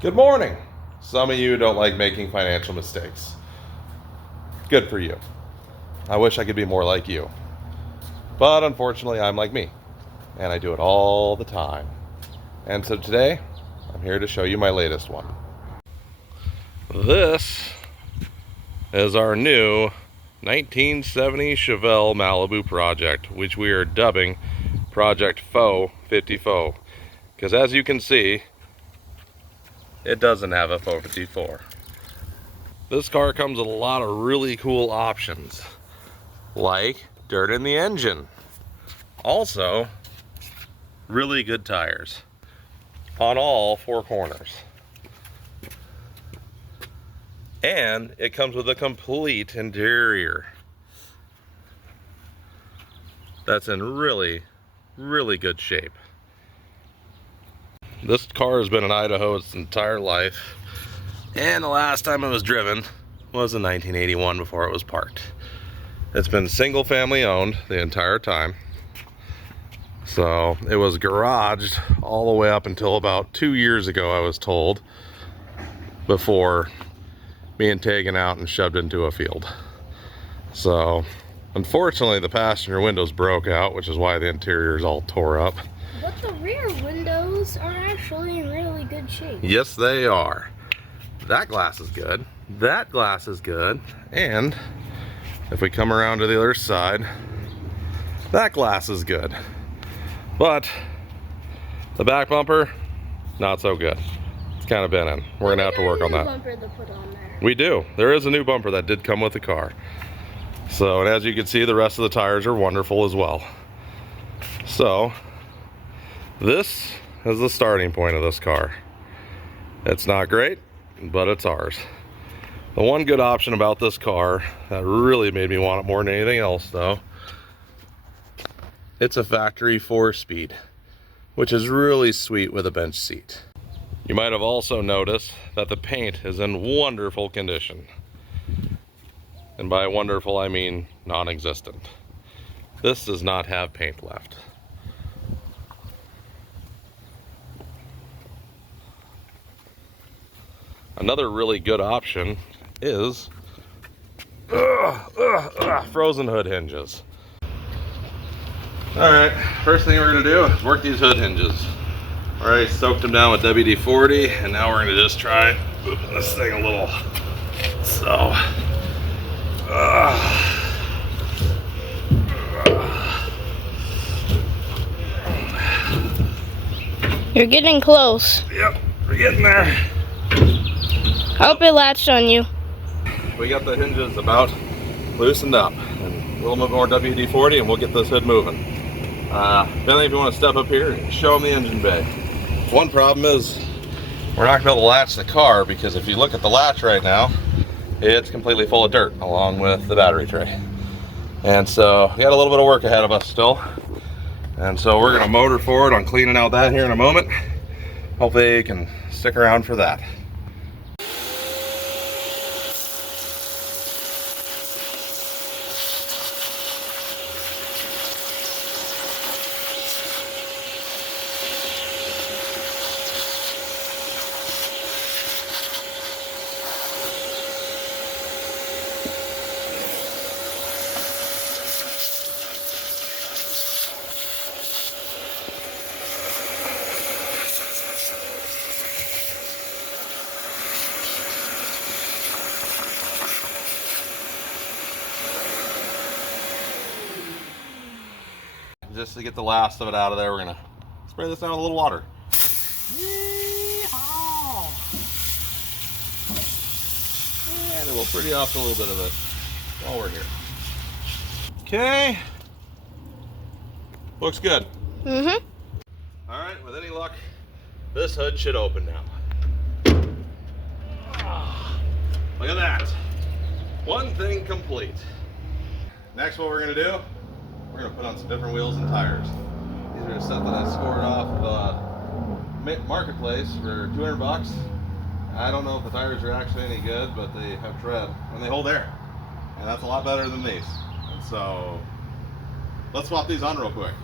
Good morning. Some of you don't like making financial mistakes. Good for you. I wish I could be more like you. But unfortunately, I'm like me. And I do it all the time. And so today, I'm here to show you my latest one. This is our new 1970 Chevelle Malibu project, which we are dubbing Project Faux54. Because as you can see, it doesn't have a faux 54. This car comes with a lot of really cool options, like dirt in the engine. Also, really good tires on all four corners. And it comes with a complete interior that's in really, really good shape. This car has been in Idaho its entire life, and the last time it was driven was in 1981 before it was parked. It's been single family owned the entire time. So it was garaged all the way up until about 2 years ago, I was told, before being taken out and shoved into a field. So unfortunately the passenger windows broke out, which is why the interior is all tore up. But the rear windows are actually in really good shape. Yes, they are. That glass is good. That glass is good. And if we come around to the other side, that glass is good. But the back bumper, not so good. It's kind of bent in. We're gonna have to work on that. Bumper to put on there. We do. There is a new bumper that did come with the car. So, and as you can see, the rest of the tires are wonderful as well. So, this is the starting point of this car. It's not great, but it's ours. The one good option about this car that really made me want it more than anything else, though, it's a factory 4-speed, which is really sweet with a bench seat. You might have also noticed that the paint is in wonderful condition. And by wonderful, I mean non-existent. This does not have paint left. Another really good option is frozen hood hinges. Alright, first thing we're going to do is work these hood hinges. Alright, soaked them down with WD-40, and now we're going to just try moving this thing a little. So, You're getting close. yep, we're getting there. I hope it latched on you. We got the hinges about loosened up, and we'll move more WD-40 and we'll get this hood moving. Bentley, if you want to step up here and show them the engine bay. One problem is we're not going to be able to latch the car, because if you look at the latch right now, it's completely full of dirt along with the battery tray. And so we got a little bit of work ahead of us still. And so we're going to motor forward on cleaning out that here in a moment. Hopefully you can stick around for that. Just to get the last of it out of there, we're gonna spray this down with a little water. Yeehaw! And it will pretty off a little bit of it while we're here. Okay. Looks good. Mm-hmm. Alright, with any luck, this hood should open now. Look at that. One thing complete. Next, what we're gonna do, we're going to put on some different wheels and tires. These are something I scored off Marketplace for 200 bucks. I don't know if the tires are actually any good, but they have tread and they hold air. And that's a lot better than these. And so, let's swap these on real quick.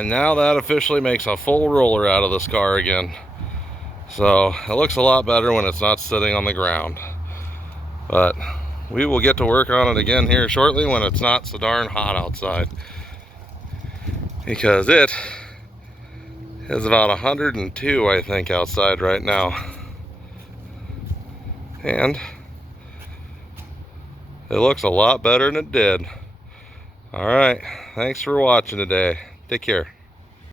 And now that officially makes a full roller out of this car again. So it looks a lot better when it's not sitting on the ground. But we will get to work on it again here shortly when it's not so darn hot outside. Because it is about 102, I think, outside right now. And it looks a lot better than it did. All right, thanks for watching today. Take care.